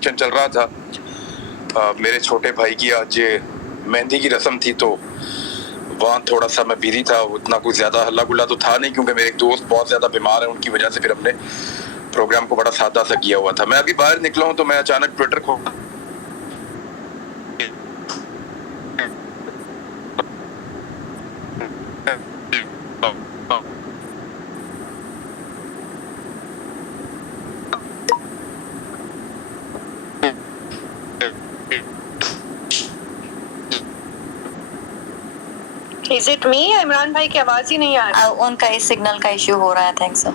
Function चल रहा था, मेरे छोटे भाई की आज मेहंदी की रस्म थी, तो वहाँ थोड़ा सा मैं बिजी था। उतना कुछ ज़्यादा हल्ला गुल्ला तो था नहीं, क्योंकि मेरे एक दोस्त बहुत ज़्यादा बीमार है, उनकी वजह से फिर हमने प्रोग्राम को बड़ा सादा सा किया हुआ था। मैं अभी बाहर निकला हूँ तो मैं अचानक ट्विटर खोला, Is it me? इमरान भाई की आवाज ही नहीं आ रही। उनका इस सिग्नल का इश्यू हो रहा है, थैंक्स।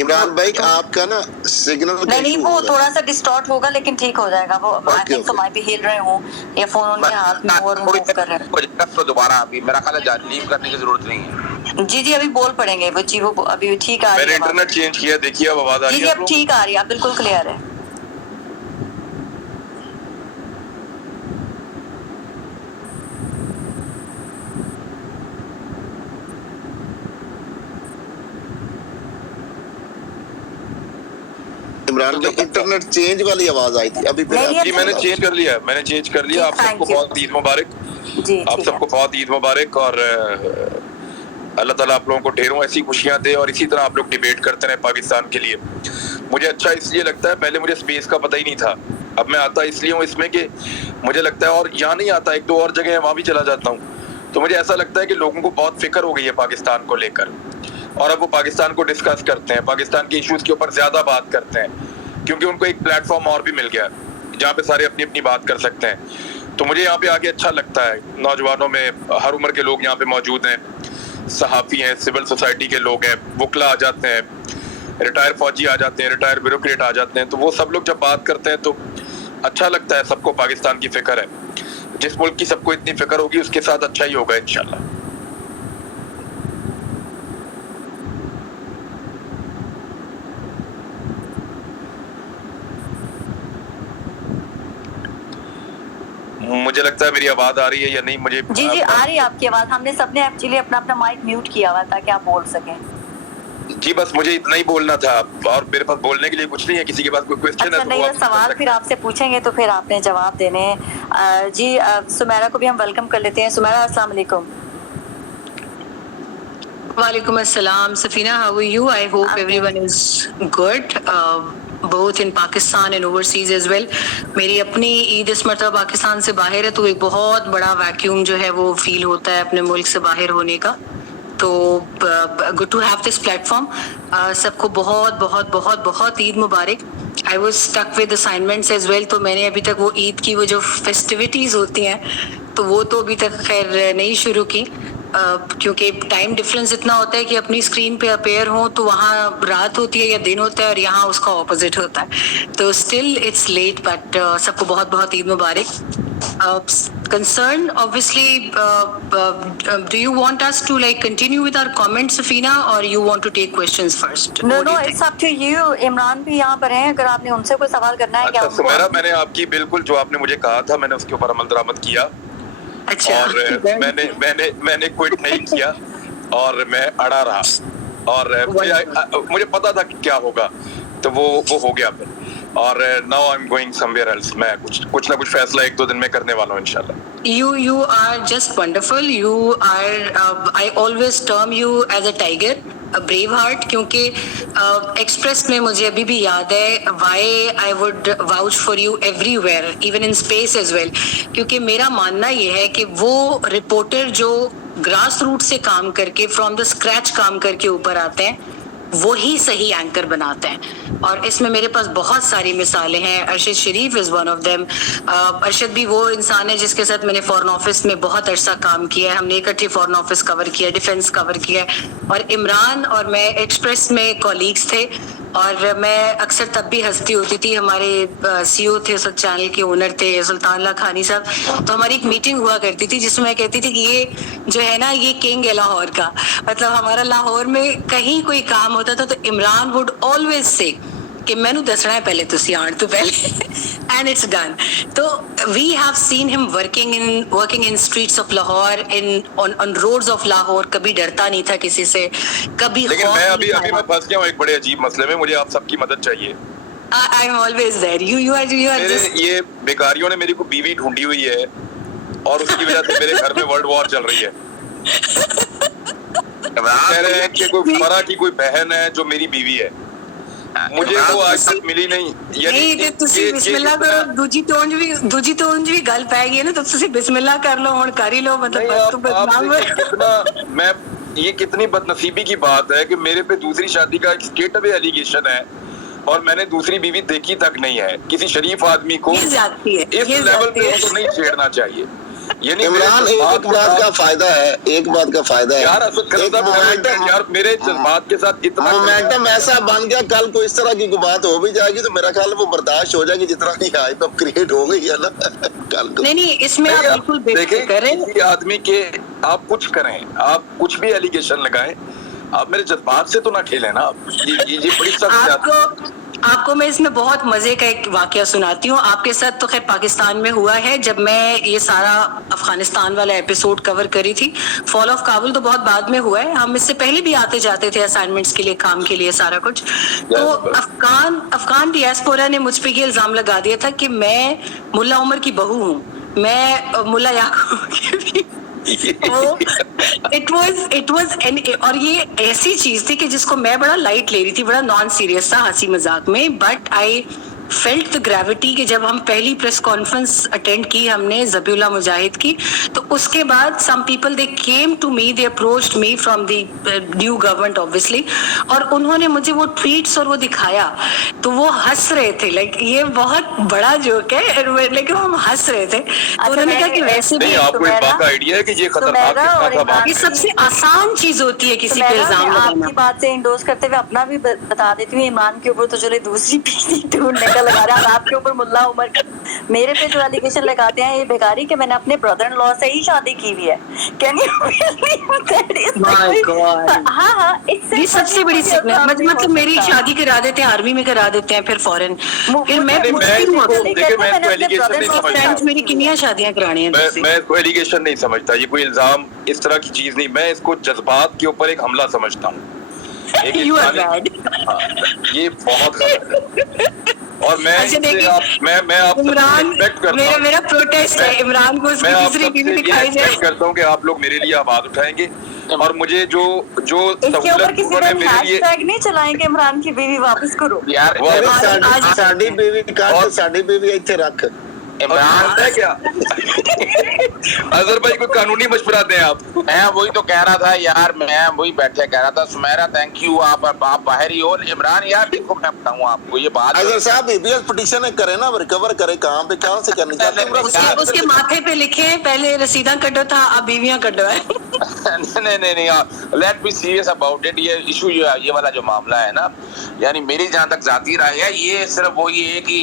इमरान भाई आपका ना सिग्नल नहीं, वो थोड़ा सा डिस्टॉर्ट होगा लेकिन ठीक हो जाएगा। वो आई थिंक तो मैं भी हिल रहे हूँ या फोन उनके हाथ में और मूव कर रहे हैं। तो दोबारा अभी मेरा ख्याल है लीव करने की जरूरत नहीं है। जी अभी बोल पड़ेंगे वो जी, वो अभी ठीक आ रही है। मैंने इंटरनेट चेंज किया, देखिए अब आवाज आ रही है। जी अब ठीक आ रही है, अब बिल्कुल क्लियर है। इमरान भाई इंटरनेट चेंज वाली आवाज आई थी अभी। जी मैंने चेंज कर लिया, आप सबको बहुत ईद मुबारक। आप सबको बहुत ईद मुबारक, और अल्लाह ताला आप लोगों को ढेरों ऐसी खुशियां दे, और इसी तरह आप लोग डिबेट करते रहे पाकिस्तान के लिए। मुझे अच्छा इसलिए लगता है, पहले मुझे स्पेस का पता ही नहीं था, अब मैं आता इसलिए हूँ इसमें कि मुझे लगता है, और यहाँ नहीं आता, एक दो और जगह है वहाँ भी चला जाता हूँ, तो मुझे ऐसा लगता है कि लोगों को बहुत फिक्र हो गई है पाकिस्तान को लेकर, और अब वो पाकिस्तान को डिस्कस करते हैं, पाकिस्तान के इश्यूज के ऊपर ज्यादा बात करते हैं, क्योंकि उनको एक प्लेटफॉर्म और भी मिल गया जहाँ पे सारे अपनी अपनी बात कर सकते हैं। तो मुझे यहाँ पे आके अच्छा लगता है। नौजवानों में हर उम्र के लोग यहाँ पे मौजूद हैं, सहाफ़ी हैं, सिविल सोसाइटी के लोग हैं, वकला आ जाते हैं, रिटायर फौजी आ जाते हैं, रिटायर ब्यूरोक्रेट आ जाते हैं, तो वो सब लोग जब बात करते हैं तो अच्छा लगता है। सबको पाकिस्तान की फिक्र है, जिस मुल्क की सबको इतनी फिक्र होगी उसके साथ अच्छा ही होगा इंशाल्लाह। मुझे लगता है मेरी आवाज आ रही है या नहीं? मुझे जी आ रही है आपकी आवाज। हमने सबने एक्चुअली अपना अपना माइक म्यूट किया हुआ ताकि आप बोल सकें। जी बस मुझे इतना ही बोलना था, और मेरे पास बोलने के लिए कुछ नहीं है। किसी के पास कोई क्वेश्चन है तो नहीं, सवाल फिर आपसे पूछेंगे तो फिर आपने जवाब देने हैं। जी सुमेरा को भी हम वेलकम कर लेते हैं। सुमेरा अस्सलाम वालेकुम। वालेकुम अस्सलाम। Safina, how are you? I hope everyone is good, both in Pakistan and overseas as well. मेरी अपनी ईद इस मरतबा पाकिस्तान से बाहर है, तो एक बहुत बड़ा वैक्यूम जो है वो फील होता है अपने मुल्क से बाहर होने का। तो good to have this platform. सबको बहुत बहुत बहुत बहुत ईद मुबारक। I was stuck with assignments as well, तो मैंने अभी तक वो ईद की वो जो फेस्टिविटीज़ होती हैं तो वो तो अभी तक खैर नहीं शुरू की, क्योंकि टाइम डिफरेंस इतना होता है कि अपनी स्क्रीन पे अपेयर हो तो वहाँ रात होती है या दिन होता है, और यहाँ उसका ऑपोजिट होता है। तो स्टिल इट्स लेट, बट सबको बहुत बहुत ईद मुबारक। Concerned, obviously, do you want us to like continue with our comments, Safina, or you want to take questions first? No, it's up to you. Imran भी यहाँ पर हैं, अगर आपने उनसे कोई सवाल करना है। अच्छा सुमेरा, मैंने आपकी बिल्कुल जो आपने मुझे कहा था, मैंने उसके ऊपर अमल दरामद किया। अच्छा। और मैंने क्विट नहीं किया, और मैं अड़ा रहा, और मुझे पता था कि क्या होगा, तो वो हो गया फिर। और now I am going somewhere else. मैं कुछ ना कुछ फैसला एक दो दिन में करने वाला हूँ इंशाल्लाह। You are just wonderful. You are I always term you as a tiger, a brave heart, क्योंकि एक्सप्रेस में मुझे अभी भी याद है why I would vouch for you everywhere, even in space as well, क्योंकि मेरा मानना ये है कि वो रिपोर्टर जो ग्रास रूट से काम करके फ्रॉम द स्क्रैच काम करके ऊपर आते हैं वही सही एंकर बनाते हैं। और इसमें मेरे पास बहुत सारी मिसालें हैं। Arshad Sharif is one of them. Arshad भी वो इंसान है जिसके साथ मैंने फॉरेन ऑफिस में बहुत अरसा काम किया है, हमने इकट्ठे फॉरेन ऑफिस कवर किया, डिफेंस कवर किया, और इमरान और मैं एक्सप्रेस में कॉलीग्स थे, और मैं अक्सर तब भी हंसती होती थी। हमारे सीईओ थे, उस चैनल के ओनर थे सुल्तान अल्लाह खानी साहब, तो हमारी एक मीटिंग हुआ करती थी जिसमें मैं कहती थी कि ये जो है ना, ये किंग है लाहौर का। मतलब हमारा लाहौर में कहीं कोई काम होता था तो इमरान वुड ऑलवेज से कि मैनू दसना है पहले, तुसी आने तो पहले, एंड इट्स डन। तो we have seen him working in streets of Lahore, on roads of Lahore. कभी डरता नहीं था किसी से, कभी। लेकिन मैं अभी मैं फंस गया हूँ एक बड़े अजीब मसले में, मुझे आप सबकी मदद चाहिए। I'm always there. You are just. ये बेकारियों ने मेरी को बीवी ढूंढी हुई है और उसकी वजह से मेरे घर में वर्ल्ड वॉर चल रही है। कह रहे हैं कि कोई फरा की कोई बहन है जो मेरी बीवी है, मुझे वो आज तक मिली नहीं। ਨਹੀਂ ਤੇ ਤੁਸੀਂ ਬਿਸਮਿਲ੍ਲਾ ਕਰੋ, ਦੂਜੀ ਟੋਨ ਵੀ ਗੱਲ ਪੈ ਗਈ ਹੈ ਨਾ, ਤਾਂ ਤੁਸੀਂ ਬਿਸਮਿਲ੍ਲਾ ਕਰ ਲਓ, ਹੁਣ ਕਰ ਹੀ ਲਓ, मतलब बस तो बदनाम। मैं ये कितनी बदनसीबी की बात है कि मेरे पे दूसरी शादी का एक स्टेट वे एलिगेशन है और मैंने दूसरी बीवी देखी तक नहीं है। किसी शरीफ आदमी को इस लेवल पे उनको नहीं छेड़ना चाहिए। इमरान एक बात का फायदा है यार मेरे जज्बात के साथ इतना मोमेंटम ऐसा बन गया, कल को इस तरह की कोई बात हो भी जाएगी तो मेरा ख्याल वो बर्दाश्त हो जाएगी जितना की हाइप अप क्रिएट हो गई है ना कल को। नहीं इसमें आप बिल्कुल बेफिक्र करें। आदमी के आप कुछ करें, आप कुछ भी एलिगेशन लगाएं, आप मेरे जज्बात से तो ना खेलें ना। ये बड़ी सख्त आपको मैं इसमें बहुत मजे का एक वाकया सुनाती हूँ। आपके साथ तो खैर पाकिस्तान में हुआ है, जब मैं ये सारा अफगानिस्तान वाला एपिसोड कवर करी थी। फॉल ऑफ काबुल तो बहुत बाद में हुआ है, हम इससे पहले भी आते जाते थे असाइनमेंट्स के लिए, काम के लिए, सारा कुछ। तो अफगान डियास्पोरा ने मुझ पे ये इल्जाम लगा दिया था कि मैं मुल्ला उमर की बहू हूँ, मैं मुल्ला याकूब की भी। इट वाज और ये ऐसी चीज थी कि जिसको मैं बड़ा लाइट ले रही थी, बड़ा नॉन सीरियस था, हंसी मजाक में, but I felt the gravity कि जब हम पहली प्रेस कॉन्फ्रेंस अटेंड की हमने ज़बीउल्लाह मुजाहिद की, तो उसके बाद some people they came to me, they approached me from the new government obviously, और उन्होंने मुझे वो ट्वीट्स और वो दिखाया, तो वो हंस रहे थे, लाइक ये बहुत बड़ा जोक है, लेकिन हम हंस रहे थे। तो उन्होंने कहा कि वैसे भी आपको एक बात का आइडिया है कि ये खतरनाक कितना था, ये सबसे आसान चीज होती है किसी पे इल्जाम लगाना। आपकी बात से इंडोर्स करते हुए अपना भी बता देती हूँ, ईमान के ऊपर तो चले दूसरी पीढ़ी ढूंढने का लगा रहा है, आपके ऊपर मुल्ला उमर का। मेरे पे जो एलिगेशन लगाते हैं ये बेकारी कि मैंने अपने ब्रदर इन लॉ से ही शादी की हुई है। Can you believe that? My God. हाँ ये सबसे बड़ी सिकनेस, मतलब मेरी शादी करा देते हैं, आर्मी में करा देते हैं, फिर फॉरेन, फिर मैं मेरी कितनी शादियां करानी है। मैं इसको एलिगेशन नहीं समझता, ये कोई इल्जाम इस तरह की चीज नहीं, मैं इसको जज्बात के ऊपर एक हमला समझता हूँ। ये बहुत गलत है और मैं मेरा प्रोटेस्ट है इमरान को उसकी दूसरी बीवी दिखाई जाए। करता हूँ कि आप लोग मेरे लिए आवाज उठाएंगे और मुझे जो इसके ऊपर किसी ने हैशटैग नहीं चलाएंगे इमरान की बीवी वापस करो यार, साडी बीवी काट, साडी बीवी इत्थे रख। इमरान है क्या? अजहर भाई को कानूनी मशवरा दें आप। मैं वही तो कह रहा था यार, मैं वही बैठे कह रहा था, सुमेरा थैंक यू, आप बाहर ही हो। इमरान यार देखो मैं बताऊं आपको ये बात, अजहर साहब ईबीएस पिटीशन करे ना, रिकवर करे, कहाँ पे कहाँ से करनी चाहिए? उसके माथे पे लिखे पहले रसीदा कटो था, अब बीवियां कटो है। नहीं let be serious about it. ये इशू ये वाला जो मामला है ना, यानी मेरी जहाँ तक जाती राय है, ये सिर्फ वही है कि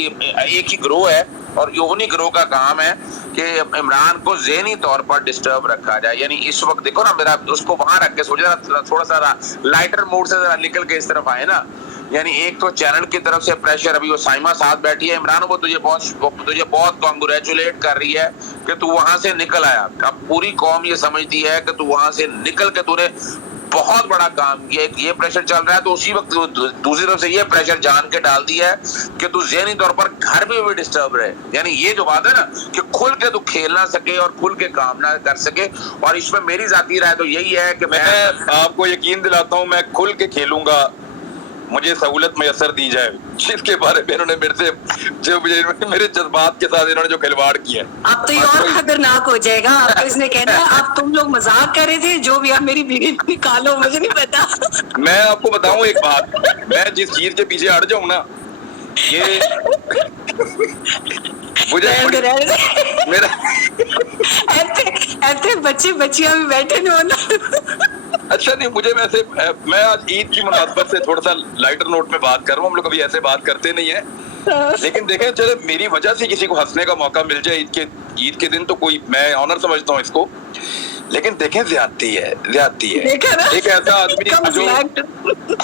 एक ही ग्रोह है और उन्हीं ग्रोह का काम है कि इमरान को ज़हनी तौर पर डिस्टर्ब रखा जाए। यानी इस वक्त देखो ना, मेरा उसको वहां रख के सोचा थोड़ा सा लाइटर मूड से जरा निकल के इस तरफ आए ना। यानी एक तो चैनल की तरफ से प्रेशर, अभी वो साइमा साथ बैठी है, इमरान वो तुझे बहुत कांग्रेचुलेट कर रही है कि तू वहां से निकल आया। अब पूरी कौम ये समझती है कि तू वहां से निकल के तूने बहुत बड़ा काम किया, ये प्रेशर चल रहा है, तो उसी वक्त दूसरी तरफ से ये प्रेशर जान के डाल दिया है कि तू ज़हनी तौर पर घर में भी डिस्टर्ब रहे। यानी ये जो बात है ना कि खुल के तू खेल ना सके और खुल के काम ना कर सके, और इसमें मेरी जाती राय तो यही है कि मैं आपको यकीन दिलाता हूँ मैं खुल के खेलूंगा, मुझे सहूलत मैसर दी जाए, जिसके बारे में इन्होंने मेरे से जो मेरे जज्बात के साथ इन्होंने जो खिलवाड़ किया। अब तो ये और खतरनाक हो जाएगा। आपको इसने कहना अब तुम लोग मजाक कर रहे थे, जो भी आप मेरी बीवी को निकालो, मुझे नहीं पता। मैं आपको बताऊं एक बात, मैं जिस चीज के पीछे अड़ जाऊं ना, ये मुझे मेरा ऐसे बच्चे बच्चियां भी बैठे ना। अच्छा नहीं, मुझे वैसे मैं आज ईद की मुनासबत से थोड़ा सा लाइटर नोट में बात कर रहा हूँ, हम लोग कभी ऐसे बात करते नहीं है, लेकिन देखें चलो मेरी वजह से किसी को हंसने का मौका मिल जाए ईद के दिन, तो कोई मैं ऑनर समझता हूँ इसको। लेकिन देखें ज्यादती है एक ऐसा आदमी जो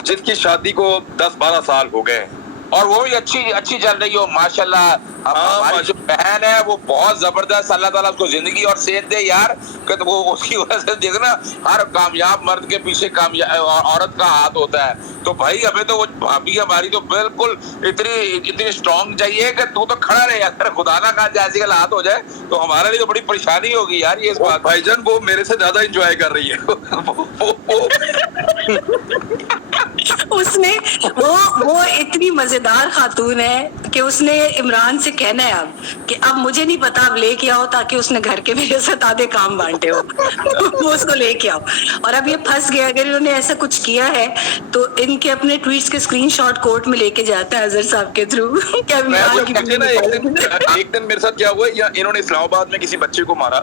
जिसकी शादी को 10-12 साल हो गए, اور وہ بھی اچھی چل رہی ہو ماشاءاللہ. ہماری جو بہن ہے وہ بہت زبردست, اللہ تعالیٰ اس کو زندگی اور صحت دے یار, کہ وہ اس کی وجہ سے دیکھنا ہر کامیاب مرد کے پیچھے عورت کا ہاتھ ہوتا ہے. تو بھائی ہمیں تو وہ بھابھی ہماری تو بالکل اتنی اسٹرانگ چاہیے کہ تو کھڑا رہے, اگر خدا نہ کہا جیسے کا ہاتھ ہو جائے تو ہمارے لیے تو بڑی پریشانی ہوگی یار یہ اس بات. بھائی جان وہ میرے سے زیادہ انجوائے کر رہی ہے. اس نے وہ اتنی مزیدار خاتون ہے کہ اس نے عمران سے کہنا ہے اب کہ اب مجھے نہیں پتا, اب لے کے آؤ تاکہ اس نے گھر کے میرے ساتھ آدھے کام بانٹے ہو. وہ اس کو لے کے آؤ. اور اب یہ پھنس گیا, اگر انہوں نے ایسا کچھ کیا ہے تو ان کے اپنے ٹویٹس کے اسکرین شاٹ کورٹ میں لے کے جاتا ہے اظہر صاحب کے تھرو. ایک دن میرے ساتھ کیا ہوا, یا انہوں نے اسلام آباد میں کسی بچے کو مارا,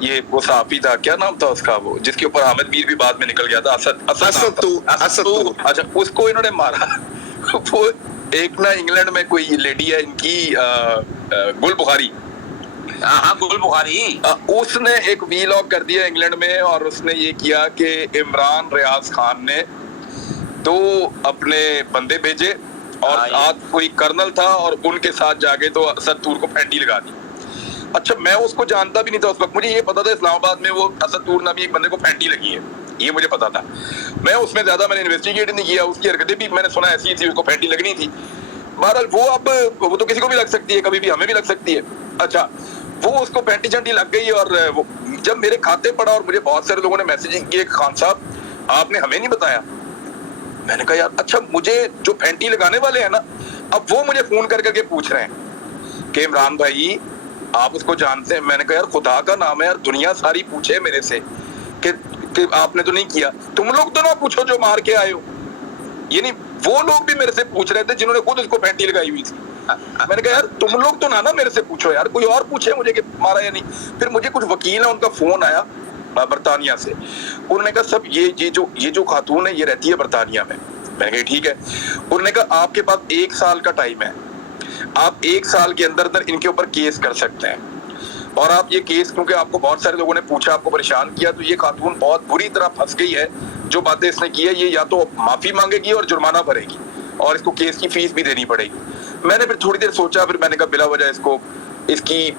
یہ وہ صحافی تھا, کیا نام تھا اس کا, وہ جس کے اوپر حامد میر بھی بعد میں نکل گیا تھا, اسد. اچھا اس کو انہوں نے مارا. وہ ایک نا انگلینڈ میں کوئی لیڈی ہے ان کی, گل بخاری, ہاں گل بخاری, اس نے ایک ویلاگ کر دیا انگلینڈ میں, اور اس نے یہ کیا کہ عمران ریاض خان نے 2 اپنے بندے بھیجے اور آج کوئی کرنل تھا اور ان کے ساتھ جا کے تو اسد طور کو پھینٹی لگا دی. اچھا میں اس کو جانتا بھی نہیں تھا اس وقت, مجھے یہ پتا تھا اسلام آباد میں وہ اسد طور نامی ایک بندے کو پھینٹی لگی ہے, یہ مجھے پتا تھا. میں اس میں زیادہ انویسٹیگیٹ نہیں کیا, اس کی حرکتیں بھی میں نے سنا ایسی تھی, اس کو پھینٹی لگنی تھی. بہرحال وہ تو کسی کو بھی لگ سکتی ہے, کبھی بھی ہمیں بھی لگ سکتی ہے. اچھا وہ اس کو پھینٹی چنٹی لگ گئی, اور جب میرے کھاتے پڑا اور مجھے بہت سارے لوگوں نے میسیجنگ کیے, خان صاحب آپ نے ہمیں نہیں بتایا. میں نے کہا یار اچھا مجھے جو پھینٹی لگانے والے ہیں نا, اب وہ مجھے فون کر کے پوچھ رہے ہیں کہ عمران بھائی آپ اس کو جانتے ہیں. میں نے کہا یار خدا کا نام ہے یار, دنیا ساری پوچھے میرے سے کہ آپ نے تو نہیں کیا, تم لوگ تو نہ پوچھو جو مار کے آئے ہو. یعنی وہ لوگ بھی میرے سے پوچھ رہے تھے جنہوں نے خود اس کو پھینٹی لگائی ہوئی تھی. میں نے کہا یار تم لوگ تو نہ میرے سے پوچھو یار, کوئی اور پوچھے مجھے کہ مارا یا نہیں. پھر مجھے کچھ وکیل ہیں, ان کا فون آیا برطانیہ سے, انہوں نے کہا سب یہ جو خاتون ہے یہ رہتی ہے برطانیہ میں. میں نے کہا ٹھیک ہے. انہوں نے کہا آپ کے پاس 1 سال کا ٹائم ہے, آپ 1 سال کے اندر ان کے اوپر کیس کر سکتے ہیں, اور آپ یہ کیس کیونکہ آپ کو بہت سارے لوگوں نے پوچھا, آپ کو پریشان کیا, تو یہ خاتون بہت بری طرح پھنس گئی ہے. جو باتیں اس نے کی ہے یہ یا تو معافی مانگے گی اور جرمانہ بھرے گی, اور اس کو کیس کی فیس بھی دینی پڑے گی. میں نے پھر تھوڑی دیر سوچا, پھر میں نے کہا بلا وجہ اس کی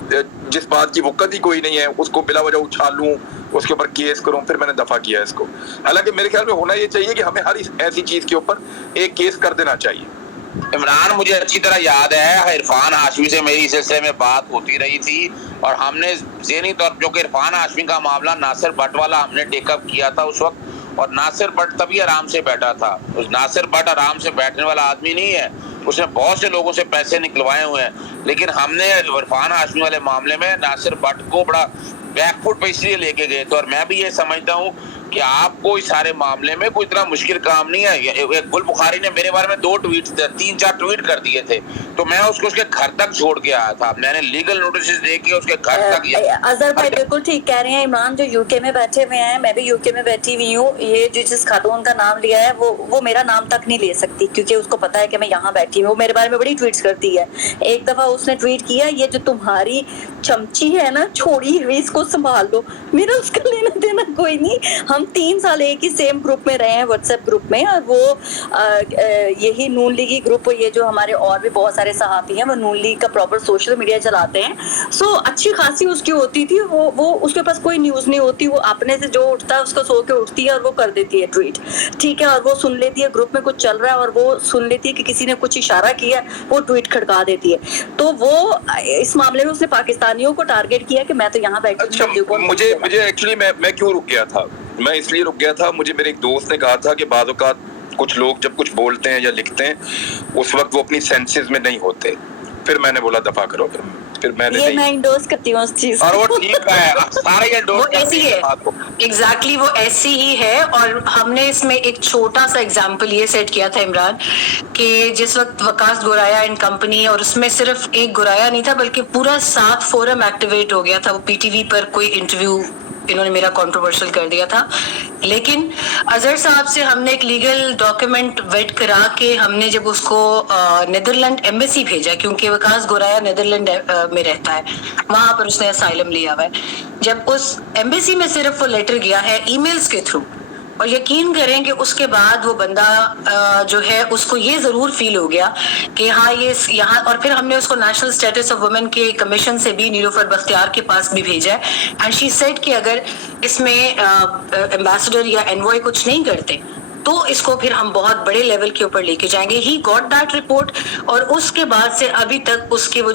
جس بات کی وقت ہی کوئی نہیں ہے اس کو بلا وجہ اچھال لوں, اس کے اوپر کیس کروں. پھر میں نے دفع کیا اس کو. حالانکہ میرے خیال میں ہونا یہ چاہیے کہ ہمیں ہر ایسی چیز کے اوپر ایک کیس کر دینا چاہیے. عمران مجھے اچھی طرح یاد ہے عرفان ہاشمی سے میری سلسلے میں بات ہوتی رہی تھی, اور ہم نے ذہنی طور جو کہ عرفان ہاشمی کا معاملہ ناصر بٹ والا ہم نے ٹیک اپ کیا تھا اس وقت, اور ناصر بٹ تبھی آرام سے بیٹھا تھا. ناصر بٹ آرام سے بیٹھنے والا آدمی نہیں ہے, اس نے بہت سے لوگوں سے پیسے نکلوائے ہوئے ہیں. لیکن ہم نے عرفان ہاشمی والے معاملے میں ناصر بٹ کو بڑا بیک فٹ پہ اس لیے لے کے گئے تھے, اور میں بھی یہ سمجھتا ہوں کہ آپ کو اس سارے معاملے میں کوئی اتنا مشکل کام نہیں ہے. گل بخاری نے میرے بارے میں 3-4 ٹویٹ کر دیے تھے, تو میں اس کو اس کے گھر تک چھوڑ کے آیا تھا. میں نے لیگل نوٹسز دے کے اس کے گھر تک. اظہر بھائی بالکل ٹھیک کہہ رہے ہیں. عمران جو UK میں بیٹھے ہوئے ہیں, میں بھی UK میں بیٹھی ہوئی ہوں, یہ جس خاتون کا نام لیا ہے وہ میرا نام تک نہیں لے سکتی, کیونکہ اس کو پتا ہے کہ میں یہاں بیٹھی ہوں. وہ میرے بارے میں بڑی ٹویٹس کرتی ہے. ایک دفعہ اس نے ٹویٹ کیا, یہ جو تمہاری چمچی ہے نا چھوڑی ہوئی, اس کو سنبھال لو. میرا اس کا لینا دینا کوئی نہیں. ہم 3 سال ایک ہی سیم گروپ میں رہے ہیں, واٹس ایپ گروپ میں, اور وہ یہی نون لیگی گروپ, یہ جو ہمارے اور بھی بہت سارے صحافی ہیں وہ نون لیگ کا پراپر سوشل میڈیا چلاتے ہیں. سو اچھی خاصی اس کی ہوتی تھی, وہ اس کے پاس کوئی نیوز نہیں ہوتی, وہ اپنے سے جو اٹھتا ہے اس کو سو کے اٹھتی ہے اور وہ کر دیتی ہے ٹویٹ, ٹھیک ہے, اور وہ سن لیتی ہے گروپ میں کچھ چل رہا ہے اور وہ سن لیتی ہے کہ کسی نے کچھ اشارہ کیا, وہ ٹویٹ کھڑکا دیتی ہے. تو وہ اس معاملے میں اس نے پاکستانیوں کو ٹارگیٹ کیا کہ میں تو یہاں بیٹھی ہوں. مجھے ایکچولی میں کیوں رک گیا تھا, میں اس لیے رک گیا تھا, مجھے میرے ایک دوست نے کہا تھا کہ بعض اوقات کچھ لوگ جب کچھ بولتے ہیں یا لکھتے ہیں اس وقت وہ اپنی سینسز میں نہیں ہوتے. پھر میں نے بولا دفع کرو, پھر میں نے میں انڈورس کرتی ہوں اس چیز, اور وہ ٹھیک ہے, سارے وہ ایسی ہے, ایگزیکٹلی وہ ایسی ہی ہے. اور ہم نے اس میں ایک چھوٹا سا ایگزامپل یہ سیٹ کیا تھا عمران, کہ جس وقت وکاس گورایا اینڈ کمپنی, اور اس میں صرف ایک گورایا نہیں تھا بلکہ پورا 7 فورم ایکٹیویٹ ہو گیا تھا. وہ PTV پر کوئی انٹرویو انہوں نے میرا کنٹروورشل کر دیا تھا, لیکن اظہر صاحب سے ہم نے ایک لیگل ڈاکیومنٹ ویٹ کرا کے ہم نے جب اس کو نیدرلینڈ ایمبیسی بھیجا, کیونکہ وکاس گورایا نیدرلینڈ میں رہتا ہے, وہاں پر اس نے اسائلم لیا ہوا ہے. جب اس ایمبیسی میں صرف وہ لیٹر گیا ہے ای میلز کے تھرو, اور یقین کریں کہ اس کے بعد وہ بندہ جو ہے اس کو یہ ضرور فیل ہو گیا کہ ہاں یہ یہاں، اور پھر ہم نے اس کو نیشنل اسٹیٹس آف وومن کے کمیشن سے بھی نیلوفر بختیار کے پاس بھی بھیجا ہے، اینڈ شی سیڈ کہ اگر اس میں ایمبیسڈر یا انوائے کچھ نہیں کرتے تو اس کو پھر ہم بہت بڑے لیول کے اوپر لے کے جائیں گے. ہی گاٹ دیٹ رپورٹ، اور اس کے بعد سے ابھی تک اس کے وہ